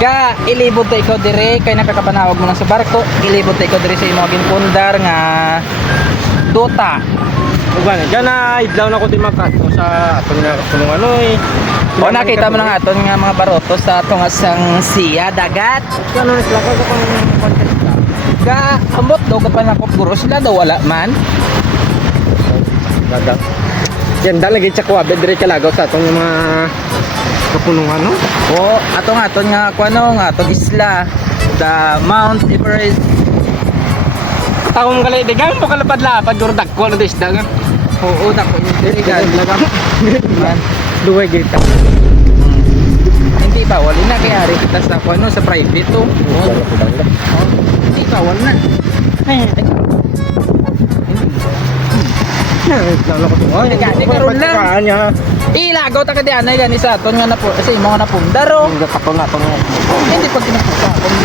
Ga ilibot ta ikaw dire kay nakakapanawag mo lang sa barko, ilibot ta ikaw dire sa imong pundar nga duta. Ug ba na idlaw na ko di makato sa atong nga kulong ano eh. O nakita mo na nga aton nga mga baroto sa atong asang siya dagat. Ano sila ko kung content ka. Ga ambot daw ka pa nakopuro sila daw wala man. Dagat. Yan dalagay sa kuwabe dire kalagaw sa atong mga kapulungan no. O aton nga kuno nga atong isla, the Mount Everest. Taong kalay digang mo kalapad-lapad durdag ko na isda nga. Oo dako yung dire ga man. Duwe gita. Hindi bawal na kaya ari kita sa kuno sa private to. Hindi bawal na. Ay, Lalo ko to. Ay, Di karon lang. niya. ilagaw ta kadi anay yan isa aton nga na po kasi imo nga napundaro. Ang tapon na tong. Hindi pag kinapusa kung